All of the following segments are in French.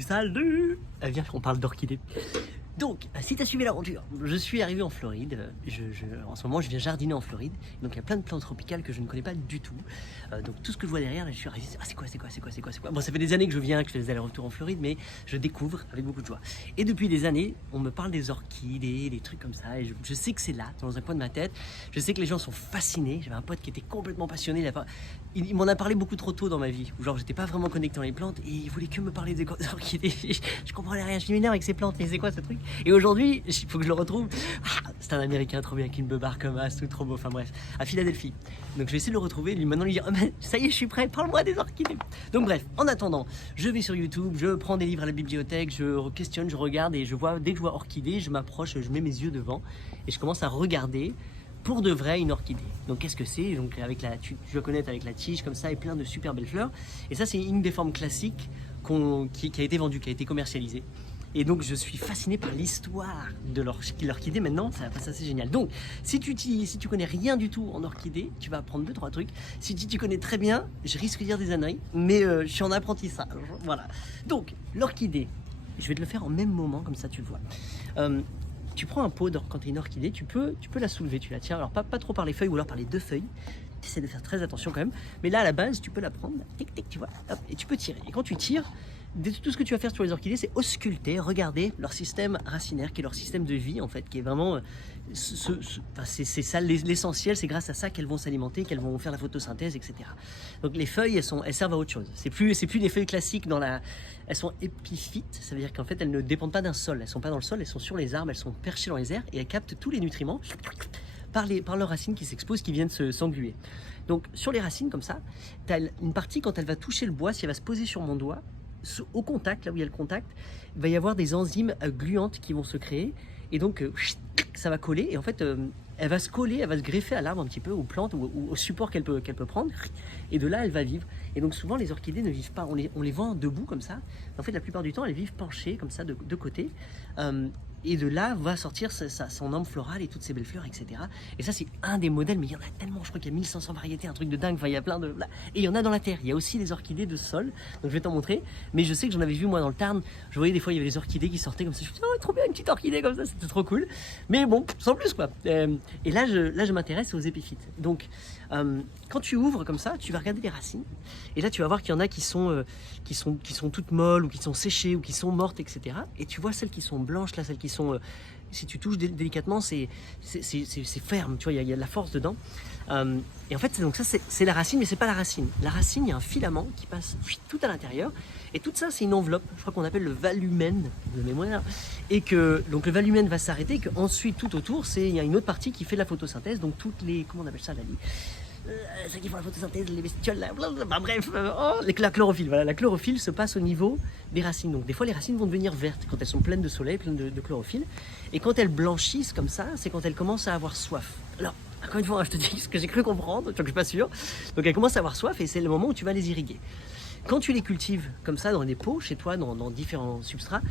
Salut. Viens, on parle d'orchidées. Donc, si tu as suivi l'aventure, je suis arrivé en Floride. En ce moment, je viens jardiner en Floride. Donc, il y a plein de plantes tropicales que je ne connais pas du tout. Donc, tout ce que je vois derrière, là, je suis arrivé. Ah, c'est quoi. Bon, ça fait des années que je viens, que je fais des allers-retours en Floride, mais je découvre avec beaucoup de joie. Et depuis des années, on me parle des orchidées, des trucs comme ça. Et je sais que c'est là, dans un coin de ma tête. Je sais que les gens sont fascinés. J'avais un pote qui était complètement passionné. Il m'en a parlé beaucoup trop tôt dans ma vie. Genre, j'étais pas vraiment connecté dans les plantes et il voulait que me parler des orchidées. Je comprenais rien. Je m'énerve avec ces plantes. Mais c'est quoi ce truc? Et aujourd'hui, il faut que je le retrouve. C'est un Américain trop bien, avec une beubare comme as, tout trop beau. Enfin bref, à Philadelphie. Donc je vais essayer de le retrouver. Maintenant, lui dire oh, mais ça y est, je suis prêt. Parle-moi des orchidées. Donc bref, en attendant, je vais sur YouTube, je prends des livres à la bibliothèque, je questionne, je regarde et je vois. Dès que je vois orchidée, je m'approche, je mets mes yeux devant et je commence à regarder. Pour de vrai, une orchidée. Donc qu'est-ce que c'est? Donc tu dois connaître avec la tige comme ça et plein de super belles fleurs. Et ça, c'est une des formes classiques qui a été vendue, qui a été commercialisée. Et donc je suis fasciné par l'histoire de l'orchidée maintenant, ça c'est génial. Donc si tu connais rien du tout en orchidée, tu vas apprendre 2-3 trucs. Si tu connais très bien, je risque de dire des âneries, mais je suis en apprentissage. Voilà. Donc l'orchidée, je vais te le faire en même moment, comme ça tu le vois. Tu prends un pot quand tu as une orchidée, tu peux la soulever, tu la tiens, alors pas trop par les feuilles ou alors par les 2 feuilles. Tu essaies de faire très attention quand même, mais là à la base tu peux la prendre, tic tic, tu vois, hop, et tu peux tirer. Et quand tu tires, tout ce que tu vas faire sur les orchidées, c'est ausculter, regarder leur système racinaire, qui est leur système de vie en fait, qui est vraiment, c'est ça l'essentiel, c'est grâce à ça qu'elles vont s'alimenter, qu'elles vont faire la photosynthèse, etc. Donc les feuilles, elles servent à autre chose. C'est plus des feuilles classiques elles sont épiphytes, ça veut dire qu'en fait elles ne dépendent pas d'un sol, elles sont pas dans le sol, elles sont sur les arbres, elles sont perchées dans les airs et elles captent tous les nutriments par leurs racines qui s'exposent, qui viennent s'engluer. Donc sur les racines comme ça, tu as une partie quand elle va toucher le bois, si elle va se poser sur mon doigt, au contact, là où il y a le contact, il va y avoir des enzymes gluantes qui vont se créer et donc ça va coller et en fait elle va se coller, elle va se greffer à l'arbre un petit peu, aux plantes ou au support qu'elle peut prendre et de là elle va vivre. Et donc souvent les orchidées ne vivent pas, on les vend debout comme ça, en fait la plupart du temps elles vivent penchées comme ça de côté. Et de là va sortir son ambre florale et toutes ces belles fleurs, etc. Et ça, c'est un des modèles, mais il y en a tellement, je crois qu'il y a 1500 variétés, un truc de dingue, enfin, il y a plein de... Et il y en a dans la terre, il y a aussi des orchidées de sol, donc je vais t'en montrer. Mais je sais que j'en avais vu, moi, dans le Tarn, je voyais des fois, il y avait des orchidées qui sortaient comme ça, je me suis dit, oh, trop bien, une petite orchidée comme ça, c'était trop cool. Mais bon, sans plus, quoi. Et là, je m'intéresse aux épiphytes. Donc, quand tu ouvres comme ça, tu vas regarder les racines, et là, tu vas voir qu'il y en a qui sont toutes molles, ou qui sont séchées, ou qui sont mortes, etc. Et tu vois celles qui sont blanches, là, celles qui sont... si tu touches délicatement, c'est ferme, tu vois, il y a de la force dedans. Et en fait, donc ça, c'est la racine, mais c'est pas la racine. La racine, il y a un filament qui passe tout à l'intérieur. Et tout ça, c'est une enveloppe, je crois qu'on appelle le valumen de mémoire. Et que donc le valumen va s'arrêter, et qu'ensuite, tout autour, il y a une autre partie qui fait la photosynthèse. Donc toutes les... Comment on appelle ça, ceux qui font la photosynthèse, les bestioles, bref, la chlorophylle. Voilà, la chlorophylle se passe au niveau des racines. Donc des fois, les racines vont devenir vertes quand elles sont pleines de soleil, pleines de chlorophylle. Et quand elles blanchissent comme ça, c'est quand elles commencent à avoir soif. Alors, encore une fois, je te dis ce que j'ai cru comprendre, je ne suis pas sûr. Donc elles commencent à avoir soif et c'est le moment où tu vas les irriguer. Quand tu les cultives comme ça dans des pots, chez toi, dans différents substrats,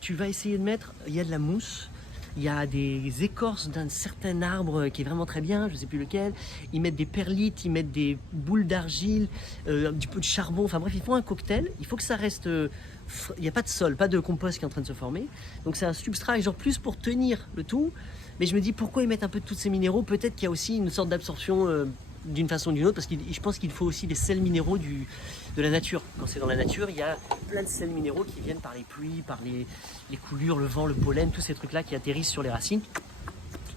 tu vas essayer de mettre, il y a de la mousse, il y a des écorces d'un certain arbre qui est vraiment très bien, je ne sais plus lequel. Ils mettent des perlites, ils mettent des boules d'argile, du peu de charbon. Enfin bref, ils font un cocktail. Il faut que ça reste... il n'y a pas de sol, pas de compost qui est en train de se former. Donc c'est un substrat genre plus pour tenir le tout. Mais je me dis pourquoi ils mettent un peu de tous ces minéraux? Peut-être qu'il y a aussi une sorte d'absorption d'une façon ou d'une autre, parce que je pense qu'il faut aussi des sels minéraux de la nature. Quand c'est dans la nature, il y a plein de sels minéraux qui viennent par les pluies, par les coulures, le vent, le pollen, tous ces trucs-là qui atterrissent sur les racines.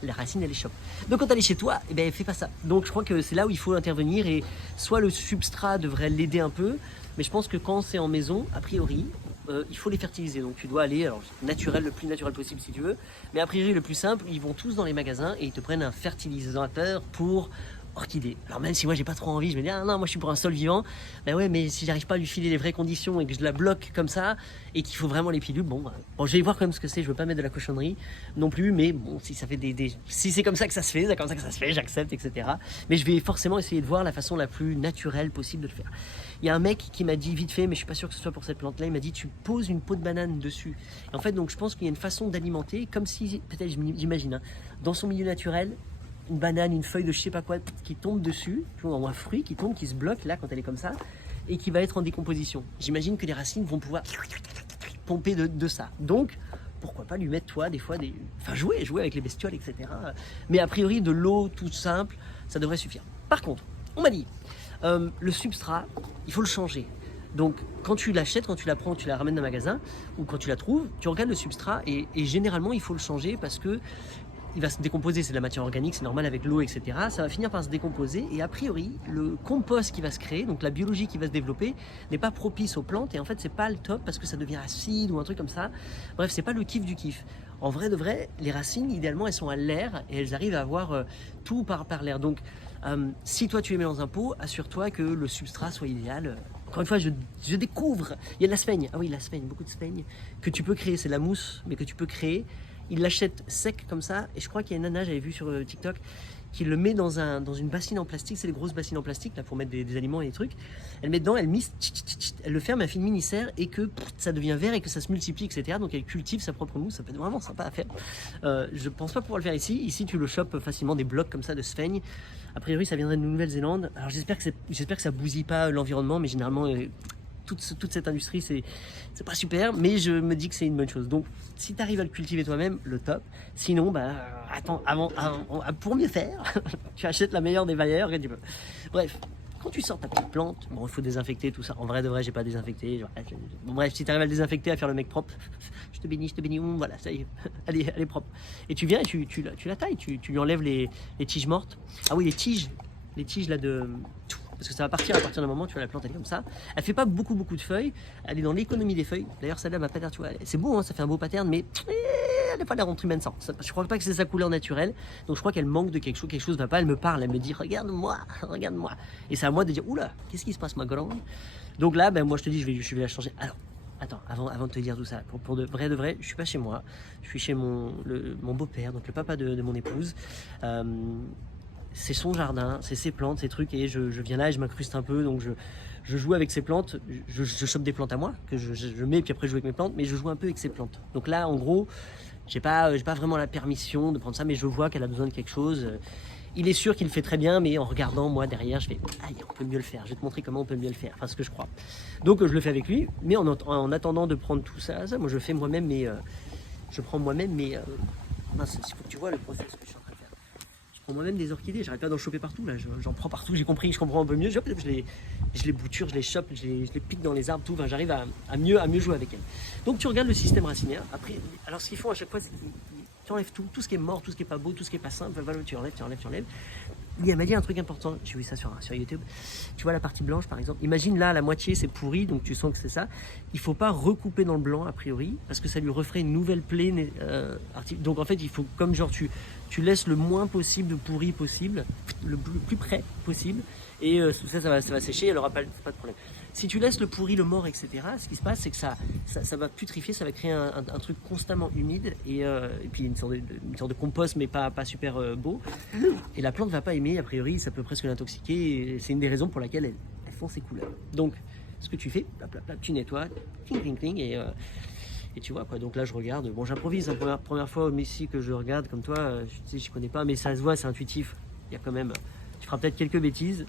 La racine, elle les chope. Donc quand elle est chez toi, eh ben, fais pas ça. Donc je crois que c'est là où il faut intervenir et soit le substrat devrait l'aider un peu, mais je pense que quand c'est en maison, a priori, il faut les fertiliser. Donc tu dois aller, alors naturel, le plus naturel possible si tu veux, mais a priori le plus simple, ils vont tous dans les magasins et ils te prennent un fertilisateur pour orchidée. Alors même si moi j'ai pas trop envie, je me dis ah non, moi je suis pour un sol vivant. Ben ouais, mais si j'arrive pas à lui filer les vraies conditions et que je la bloque comme ça et qu'il faut vraiment les pilules, bon je vais voir quand même ce que c'est. Je veux pas mettre de la cochonnerie non plus, mais bon, si ça fait si c'est comme ça que ça se fait, c'est comme ça que ça se fait, j'accepte, etc. Mais je vais forcément essayer de voir la façon la plus naturelle possible de le faire. Il y a un mec qui m'a dit vite fait, mais je suis pas sûr que ce soit pour cette plante-là. Il m'a dit tu poses une peau de banane dessus. Et en fait, donc je pense qu'il y a une façon d'alimenter, comme si peut-être j'imagine, hein, dans son milieu naturel. Une banane, une feuille de je sais pas quoi qui tombe dessus, ou un fruit qui tombe, qui se bloque là quand elle est comme ça, et qui va être en décomposition. J'imagine que les racines vont pouvoir pomper de ça. Donc, pourquoi pas lui mettre toi des fois enfin jouer avec les bestioles, etc. Mais a priori de l'eau toute simple, ça devrait suffire. Par contre, on m'a dit, le substrat, il faut le changer. Donc quand tu l'achètes, quand tu la prends, tu la ramènes dans le magasin, ou quand tu la trouves, tu regardes le substrat et généralement il faut le changer parce que il va se décomposer, c'est de la matière organique, c'est normal avec l'eau, etc. Ça va finir par se décomposer et a priori, le compost qui va se créer, donc la biologie qui va se développer, n'est pas propice aux plantes et en fait c'est pas le top parce que ça devient acide ou un truc comme ça. Bref, c'est pas le kiff du kiff. En vrai de vrai, les racines, idéalement, elles sont à l'air et elles arrivent à avoir tout par l'air. Donc, si toi tu les mets dans un pot, assure-toi que le substrat soit idéal. Encore une fois, je découvre, il y a de la sphaigne. Ah oui, la sphaigne, beaucoup de sphaigne que tu peux créer, c'est la mousse, mais que tu peux créer. Il l'achète sec comme ça, et je crois qu'il y a une nana, j'avais vu sur TikTok, qui le met dans une bassine en plastique, c'est les grosses bassines en plastique là pour mettre des aliments et des trucs. Elle met dedans, elle mise, elle le ferme, elle fait une mini-serre et que ça devient vert et que ça se multiplie, etc. Donc elle cultive sa propre mousse, ça peut être vraiment sympa à faire. Je pense pas pouvoir le faire ici. Ici, tu le chopes facilement des blocs comme ça de sphaigne. A priori, ça viendrait de Nouvelle-Zélande. Alors j'espère que ça bousille pas l'environnement, mais généralement toute cette industrie, c'est pas super, mais je me dis que c'est une bonne chose. Donc, si tu arrives à le cultiver toi-même, le top. Sinon, attends, pour mieux faire, tu achètes la meilleure des valeurs et tu peux. Bref, quand tu sors ta petite plante, bon, il faut désinfecter tout ça. En vrai de vrai, j'ai pas désinfecté. Bon, bref, si tu arrives à le désinfecter, à faire le mec propre, je te bénis, voilà, ça y est, elle est propre. Et tu viens et tu la tailles, tu lui enlèves les tiges mortes. Ah oui, les tiges là de. Parce que ça va partir à partir d'un moment, tu vois, la plante elle est comme ça. Elle fait pas beaucoup de feuilles, elle est dans l'économie des feuilles. D'ailleurs, celle-là, ma pattern, tu vois, c'est beau, hein, ça fait un beau pattern, mais elle n'est pas la rentrée même sans. Je crois pas que c'est sa couleur naturelle, donc je crois qu'elle manque de quelque chose va pas, elle me parle, elle me dit regarde-moi. Et c'est à moi de dire oula, qu'est-ce qui se passe ma grande. Donc là, moi je te dis, je vais la changer. Alors, attends, avant de te dire tout ça, pour de vrai, je suis pas chez moi, je suis chez mon beau-père, donc le papa de mon épouse. C'est son jardin, c'est ses plantes, ses trucs, et je viens là et je m'incruste un peu, donc je joue avec ses plantes, je chope des plantes à moi, que je mets, puis après je joue avec mes plantes, mais je joue un peu avec ses plantes. Donc là, en gros, j'ai pas vraiment la permission de prendre ça, mais je vois qu'elle a besoin de quelque chose. Il est sûr qu'il le fait très bien, mais en regardant, moi, derrière, je fais « Aïe, on peut mieux le faire, je vais te montrer comment on peut mieux le faire », enfin, ce que je crois. Donc, je le fais avec lui, mais en attendant de prendre tout ça, moi, je fais moi-même je prends moi-même mes... mince, il faut que tu vois le process que je suis en train de faire. Moi-même des orchidées, j'arrête pas d'en choper partout là, j'en prends partout, j'ai compris, je comprends un peu mieux, je les bouture, je les chope, je les pique dans les arbres, tout, enfin, j'arrive à mieux jouer avec elles. Donc tu regardes le système racinaire, après, alors ce qu'ils font à chaque fois, c'est qu'ils enlèvent tout ce qui est mort, tout ce qui est pas beau, tout ce qui est pas simple, voilà, tu enlèves. Il m'a dit un truc important, j'ai vu ça sur YouTube. Tu vois la partie blanche par exemple, imagine là la moitié c'est pourri, donc tu sens que c'est ça. Il faut pas recouper dans le blanc a priori, parce que ça lui referait une nouvelle plaie. Donc en fait il faut comme genre tu laisses le moins possible de pourri possible, le plus près possible, et ça va sécher, elle aura pas de problème. Si tu laisses le pourri, le mort, etc., ce qui se passe, c'est que ça va putrifier, ça va créer un truc constamment humide et puis une sorte de compost, mais pas super beau. Et la plante ne va pas aimer, a priori, ça peut presque l'intoxiquer. C'est une des raisons pour laquelle elles font ces couleurs. Donc, ce que tu fais, tu nettoies, et tu vois quoi. Donc là, je regarde. Bon, j'improvise. La première fois ici que je regarde comme toi, je connais pas, mais ça se voit, c'est intuitif. Il y a quand même. Tu feras peut-être quelques bêtises,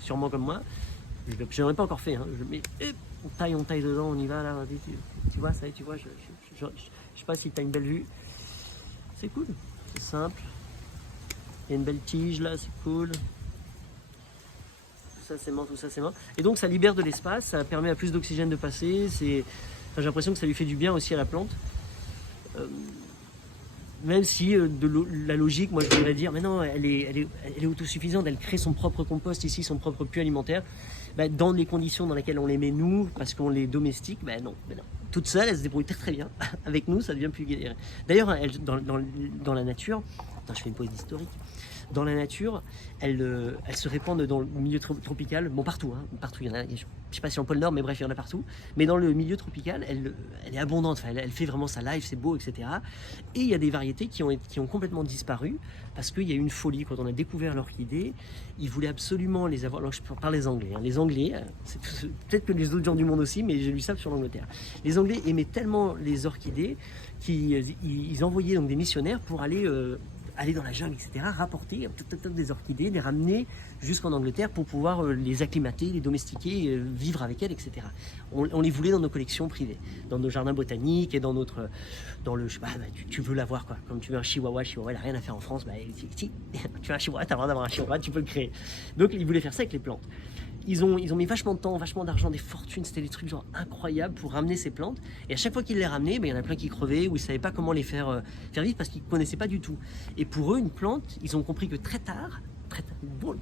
sûrement comme moi. Je n'en ai pas encore fait, hein. Mais on taille dedans, on y va là. Tu vois, ça y est, tu vois, je sais pas si tu as une belle vue. C'est cool, c'est simple. Il y a une belle tige là, c'est cool. Tout ça c'est mort, tout ça c'est mort. Et donc ça libère de l'espace, ça permet à plus d'oxygène de passer. J'ai l'impression que ça lui fait du bien aussi à la plante. Même si la logique, moi je voudrais dire, mais non, elle est autosuffisante, elle crée son propre compost ici, son propre puits alimentaire. Dans les conditions dans lesquelles on les met nous, parce qu'on les domestique, non. Toute seule, elle se débrouille très bien. Avec nous, ça devient plus galère. D'ailleurs, dans la nature, je fais une pause historique. Dans la nature, elles se répandent dans le milieu tropical, bon partout, il y en a, je ne sais pas si en pôle Nord, mais bref, il y en a partout. Mais dans le milieu tropical, elle est abondante, elle fait vraiment sa life, c'est beau, etc. Et il y a des variétés qui ont complètement disparu parce qu'il y a eu une folie. Quand on a découvert l'orchidée, ils voulaient absolument les avoir. Alors je parle des Anglais. Les Anglais, peut-être que les autres gens du monde aussi, mais j'ai lu ça sur l'Angleterre. Les Anglais aimaient tellement les orchidées qu'ils envoyaient donc des missionnaires pour aller aller dans la jungle, etc., rapporter des orchidées, les ramener jusqu'en Angleterre pour pouvoir les acclimater, les domestiquer, vivre avec elles, etc. On les voulait dans nos collections privées, dans nos jardins botaniques et dans notre, dans le, tu veux l'avoir quoi, comme tu veux un chihuahua, il n'a rien à faire en France, si tu veux un chihuahua, tu as le droit d'avoir un chihuahua, tu peux le créer. Donc ils voulaient faire ça avec les plantes. Ils ont mis vachement de temps, vachement d'argent, des fortunes, c'était des trucs genre incroyables pour ramener ces plantes. Et à chaque fois qu'ils les ramenaient, il y en a plein qui crevaient ou ils ne savaient pas comment les faire vivre parce qu'ils ne connaissaient pas du tout. Et pour eux, une plante, ils ont compris que très tard,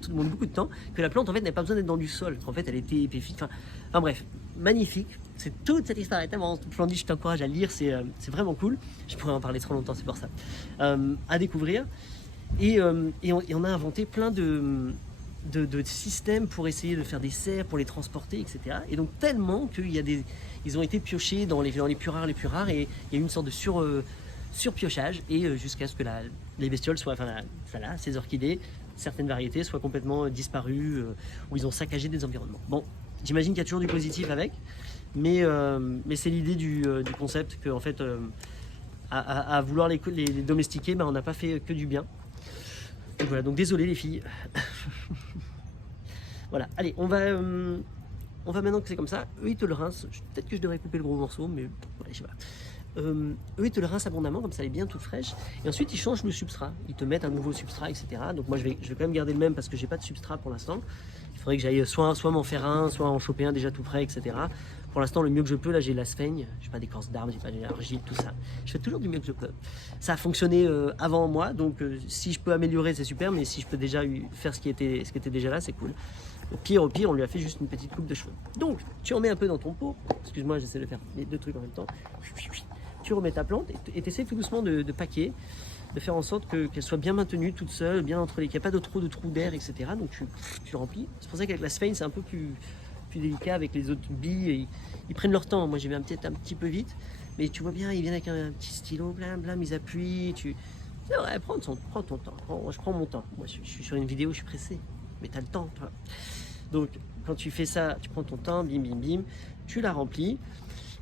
tout le monde beaucoup de temps, que la plante en fait n'avait pas besoin d'être dans du sol. En fait, elle était épiphyte. Enfin bref, magnifique. C'est toute cette histoire est tellement splendide. Je t'encourage à lire, c'est vraiment cool. Je pourrais en parler trop longtemps, c'est pour ça. À découvrir. Et on a inventé plein de systèmes pour essayer de faire des serres, pour les transporter, etc. Et donc tellement ils ont été piochés dans les plus rares et il y a eu une sorte de surpiochage et jusqu'à ce que les bestioles soient, ces orchidées, certaines variétés soient complètement disparues ou ils ont saccagé des environnements. Bon, j'imagine qu'il y a toujours du positif avec, mais c'est l'idée du concept que en fait à vouloir les domestiquer, on n'a pas fait que du bien. Donc voilà, donc désolé les filles. Voilà, allez, on va maintenant que c'est comme ça, eux ils te le rincent, peut-être que je devrais couper le gros morceau, mais ouais, je sais pas. Eux ils te le rincent abondamment, comme ça elle est bien toute fraîche, et ensuite ils changent le substrat, ils te mettent un nouveau substrat, etc. Donc moi je vais quand même garder le même parce que j'ai pas de substrat pour l'instant. Il faudrait que j'aille soit m'en faire un, soit en choper un déjà tout prêt, etc. Pour l'instant, le mieux que je peux, là j'ai la sphaigne, j'ai pas d'écorce d'arbre, j'ai pas d'argile, tout ça. Je fais toujours du mieux que je peux. Ça a fonctionné avant moi, donc si je peux améliorer, c'est super, mais si je peux déjà faire ce qui était déjà là, c'est cool. Au pire, on lui a fait juste une petite coupe de cheveux. Donc, tu en mets un peu dans ton pot. Excuse-moi, j'essaie de faire les deux trucs en même temps. Tu remets ta plante et tu essaies tout doucement de paquer, de faire en sorte qu'elle soit bien maintenue, toute seule, bien entre les... qu'il n'y a pas de trou d'air, etc. Donc, tu remplis. C'est pour ça qu'avec la sphaigne, c'est un peu plus délicat avec les autres billes. Ils prennent leur temps. Moi, j'ai vais peut-être un petit peu vite. Mais tu vois bien, ils viennent avec un petit stylo, blam, ils appuient. C'est vrai, prends ton temps. Je prends mon temps. Moi, je suis sur une vidéo, je suis pressé. Mais tu as le temps, toi. Donc, quand tu fais ça, tu prends ton temps, bim, tu la remplis.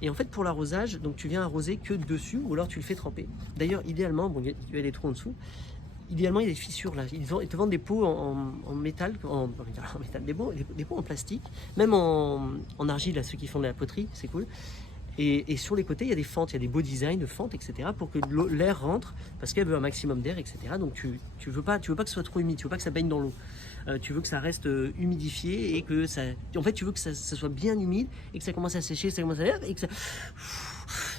Et en fait, pour l'arrosage, donc tu viens arroser que dessus, ou alors tu le fais tremper. D'ailleurs, idéalement, bon, il y a des trous en dessous. Idéalement, il y a des fissures là. Ils te vendent des pots en métal, des pots en plastique, même en argile, à ceux qui font de la poterie, c'est cool. Et sur les côtés, il y a des fentes, il y a des beaux designs de fentes, etc. pour que l'air rentre, parce qu'elle veut un maximum d'air, etc. Donc tu veux pas que ce soit trop humide, tu veux pas que ça baigne dans l'eau. Tu veux que ça reste humidifié et que ça... En fait, tu veux que ça soit bien humide et que ça commence à sécher, et que ça...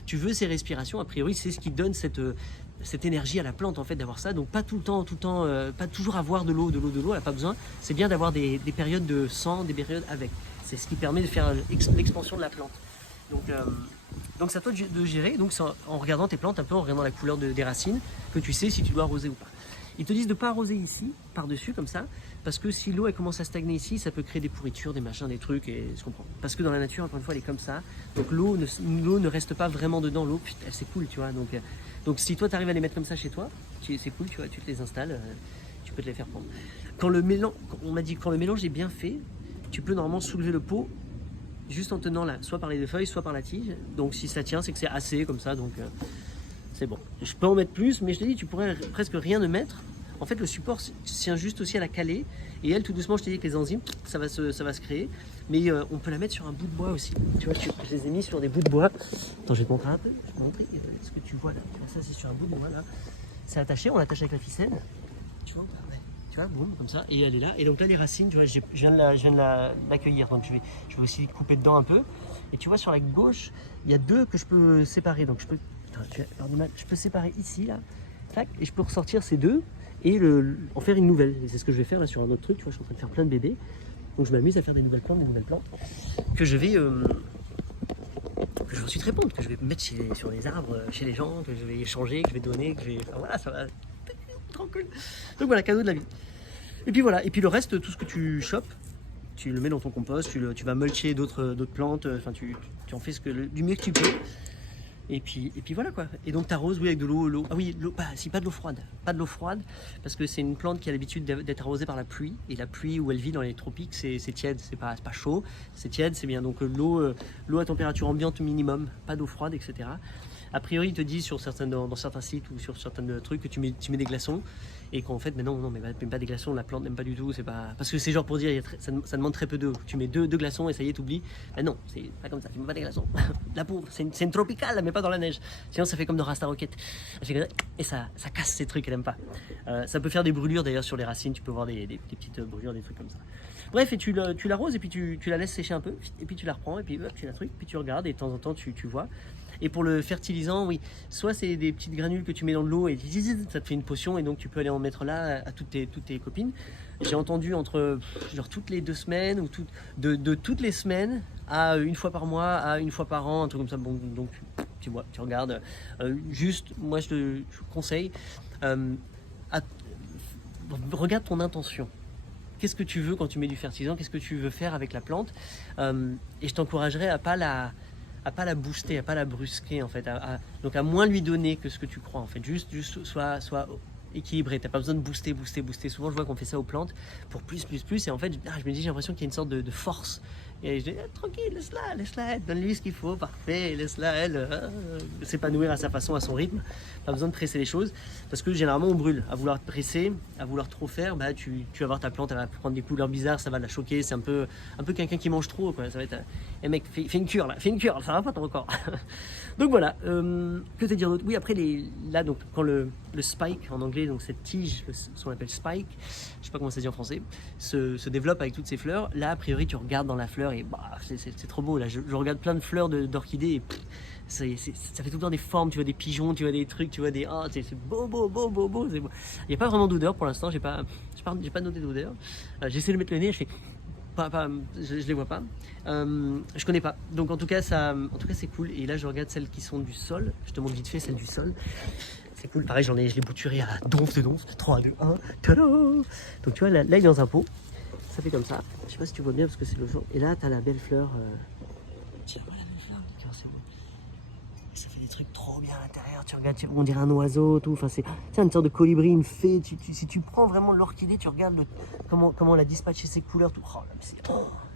Tu veux ces respirations, a priori, c'est ce qui donne cette énergie à la plante, en fait, d'avoir ça. Donc pas tout le temps, pas toujours avoir de l'eau, elle n'a pas besoin. C'est bien d'avoir des périodes de sans, des périodes avec. C'est ce qui permet de faire l'expansion de la plante. Donc c'est à toi de gérer, donc c'est en regardant tes plantes un peu, en regardant la couleur des racines, que tu sais si tu dois arroser ou pas. Ils te disent de ne pas arroser ici, par-dessus, comme ça, parce que si l'eau elle commence à stagner ici, ça peut créer des pourritures, des machins, des trucs, et je comprends. Parce que dans la nature, encore une fois, elle est comme ça, donc l'eau ne reste pas vraiment dedans, l'eau, c'est cool, tu vois. Donc si toi tu arrives à les mettre comme ça chez toi, c'est cool, tu vois, tu te les installes, tu peux te les faire prendre. On m'a dit que quand le mélange est bien fait, tu peux normalement soulever le pot juste en tenant là, soit par les deux feuilles, soit par la tige. Donc si ça tient, c'est que c'est assez comme ça, donc c'est bon. Je peux en mettre plus, mais je t'ai dit, tu pourrais presque rien ne mettre. En fait, le support tient juste aussi à la caler. Et elle, tout doucement, je t'ai dit que les enzymes, ça va se créer. Mais on peut la mettre sur un bout de bois aussi. Tu vois, je les ai mis sur des bouts de bois. Attends, je vais te montrer un peu. Je vais te montrer ce que tu vois là. Ça, c'est sur un bout de bois là. C'est attaché, on l'attache avec la ficelle. Tu vois, ouais. Tu vois, boum, comme ça, et elle est là. Et donc là, les racines, tu vois, je viens de l'accueillir. Donc je vais aussi couper dedans un peu. Et tu vois, sur la gauche, il y a deux que je peux séparer. Donc je peux séparer ici, là, tac, et je peux ressortir ces deux et en faire une nouvelle. Et c'est ce que je vais faire là sur un autre truc. Tu vois, je suis en train de faire plein de bébés. Donc je m'amuse à faire des nouvelles plantes que je vais que je vais ensuite répondre, que je vais mettre sur les arbres, chez les gens, que je vais échanger, que je vais donner, enfin, voilà, ça va. Tranquille. Donc voilà, cadeau de la vie. Et puis voilà, et puis le reste, tout ce que tu chopes, tu le mets dans ton compost, tu vas mulcher d'autres plantes, enfin tu en fais du mieux que tu peux. Et puis voilà quoi. Et donc t'arroses, oui, avec de l'eau. Ah oui, pas de l'eau froide. Pas de l'eau froide, parce que c'est une plante qui a l'habitude d'être arrosée par la pluie. Et la pluie où elle vit dans les tropiques, c'est tiède, c'est pas chaud, c'est tiède, c'est bien. Donc l'eau à température ambiante minimum, pas d'eau froide, etc. A priori, ils te disent dans certains sites ou sur certains trucs que tu mets des glaçons et qu'en fait, mais non, mais même pas des glaçons, la plante n'aime pas du tout. C'est pas parce que c'est genre pour dire, ça demande très peu d'eau. Tu mets deux glaçons et ça y est, t'oublies. Ben non, c'est pas comme ça. Tu mets pas des glaçons. La pauvre, c'est une tropicale, mais pas dans la neige. Sinon, ça fait comme dans Rasta Rocket. Et ça casse ces trucs qu'elle aime pas. Ça peut faire des brûlures d'ailleurs sur les racines. Tu peux voir des petites brûlures, des trucs comme ça. Bref, et tu l'arroses et puis tu la laisses sécher un peu et puis tu la reprends et puis hop, tu la trucs, puis tu regardes et de temps en temps tu vois. Et pour le fertilisant, oui, soit c'est des petites granules que tu mets dans de l'eau et ça te fait une potion et donc tu peux aller en mettre là à toutes tes copines. J'ai entendu entre genre toutes les 2 semaines ou de toutes les semaines à une fois par mois à une fois par an, un truc comme ça. Bon, donc tu vois, tu regardes. Juste, moi je te conseille, regarde ton intention. Qu'est-ce que tu veux quand tu mets du fertilisant? Qu'est-ce que tu veux faire avec la plante? Et je t'encouragerais à pas la booster, à pas la brusquer en fait, donc à moins lui donner que ce que tu crois en fait. Juste soit équilibré. T'as pas besoin de booster. Souvent je vois qu'on fait ça aux plantes pour plus et en fait je me dis j'ai l'impression qu'il y a une sorte de force. Et je dis tranquille, laisse-la, donne-lui ce qu'il faut, parfait, laisse-la elle s'épanouir à sa façon, à son rythme. Pas besoin de presser les choses parce que généralement on brûle. À vouloir presser, à vouloir trop faire, bah tu vas voir ta plante, elle va prendre des couleurs bizarres, ça va la choquer. C'est un peu quelqu'un qui mange trop quoi. Ça va être mec, fais une cure là, ça va pas ton corps. Donc voilà, que te dire d'autre? Oui, après là donc quand le spike en anglais, donc cette tige, ce qu'on appelle spike, je sais pas comment ça se dit en français, se développe avec toutes ces fleurs. Là a priori tu regardes dans la fleur et bah, c'est trop beau là. Je regarde plein de fleurs d'orchidées et ça fait tout le temps des formes, tu vois des pigeons, tu vois des trucs, tu vois des c'est beau, c'est beau. Il n'y a pas vraiment d'odeur pour l'instant, j'ai pas noté d'odeur. J'essaie de mettre le nez, je fais je les vois pas. Je connais pas. Donc en tout cas c'est cool. Et là je regarde celles qui sont du sol. Je te montre vite fait celles du sol. C'est cool. Pareil, je l'ai bouturé à donf. 3, 2, 1. Tada! Donc tu vois là il est dans un pot. Ça fait comme ça. Je sais pas si tu vois bien parce que c'est le jour. Et là t'as la belle fleur. Tiens, voilà la belle fleur. C'est bon. Ça fait des trucs trop bien à l'intérieur. Tu regardes, on dirait un oiseau, tout. Enfin, c'est une sorte de colibri, une fée. Si tu prends vraiment l'orchidée, tu regardes comment elle a dispatché ses couleurs, tout.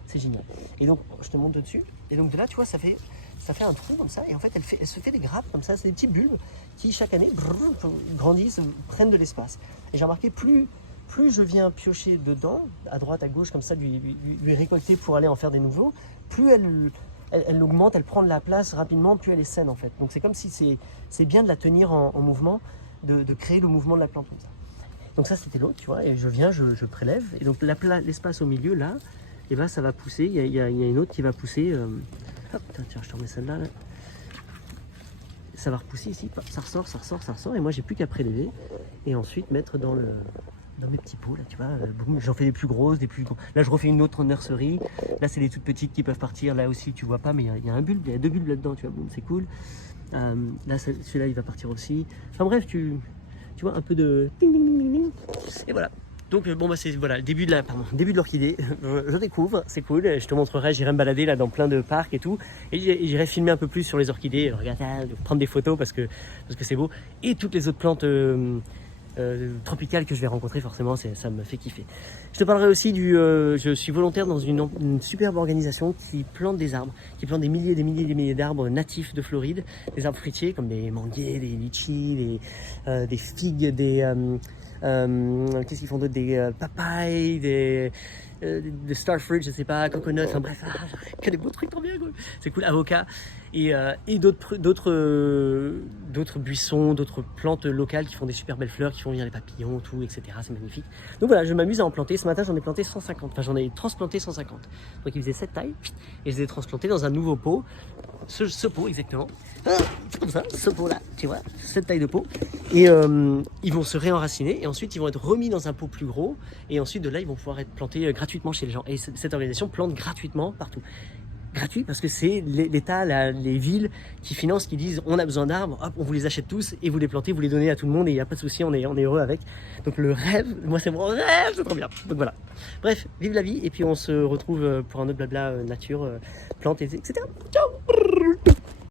C'est génial. Et donc, je te montre dessus. Et donc de là, tu vois, ça fait un trou comme ça. Et en fait, elle se fait des grappes comme ça. C'est des petits bulbes qui, chaque année, grandissent, prennent de l'espace. Et j'ai remarqué, plus je viens piocher dedans, à droite, à gauche, comme ça, lui récolter pour aller en faire des nouveaux, plus elle augmente, elle prend de la place rapidement, plus elle est saine en fait. Donc c'est comme si c'est bien de la tenir en mouvement, de créer le mouvement de la plante comme ça. Donc ça c'était l'autre, tu vois, et je viens, je prélève, et donc l'espace au milieu là, et ben ça va pousser, il y a une autre qui va pousser, hop, tiens, je te remets celle-là, là. Ça va repousser ici, ça ressort, et moi j'ai plus qu'à prélever, et ensuite mettre dans mes petits pots là, tu vois, boum, j'en fais des plus grosses, des plus grands. Là je refais une autre nurserie. Là c'est des toutes petites qui peuvent partir. Là aussi tu vois pas, mais il y a un bulbe, il y a 2 bulbes là-dedans, tu vois, boum, c'est cool. Là celui-là il va partir aussi. Enfin bref, tu vois un peu de ding ding ding ding. Et voilà. Donc bon bah c'est voilà, début de l'orchidée. Je découvre, c'est cool. Je te montrerai, j'irai me balader là dans plein de parcs et tout, et j'irai filmer un peu plus sur les orchidées. Regarde, prendre des photos parce que c'est beau. Et toutes les autres plantes tropicales que je vais rencontrer, forcément ça me fait kiffer. Je te parlerai aussi je suis volontaire dans une superbe organisation qui plante des arbres, qui plante des milliers d'arbres natifs de Floride, des arbres fruitiers comme des manguiers, des litchis, des figues, qu'est-ce qu'ils font d'autre, des papayes, des starfruit, je sais pas, coconut, enfin bref, que des beaux trucs trop bien, quoi. C'est cool, avocats et d'autres buissons, d'autres plantes locales qui font des super belles fleurs, qui font venir les papillons, tout, etc. C'est magnifique. Donc voilà, je m'amuse à en planter. Ce matin, j'en ai planté 150, enfin j'en ai transplanté 150. Donc ils faisaient cette taille et je les ai transplantés dans un nouveau pot. Ce pot exactement, c'est comme ça, ce pot là, tu vois, cette taille de pot, et ils vont se réenraciner et ensuite ils vont être remis dans un pot plus gros et ensuite de là ils vont pouvoir être plantés gratuitement chez les gens. Et cette organisation plante gratuitement partout. Gratuit parce que c'est l'État, les villes qui financent, qui disent on a besoin d'arbres, hop, on vous les achète tous et vous les plantez, vous les donnez à tout le monde et il n'y a pas de souci, on est heureux avec. Donc le rêve, moi c'est mon rêve, c'est trop bien. Donc voilà. Bref, vive la vie et puis on se retrouve pour un autre blabla nature, plantes, etc. Ciao.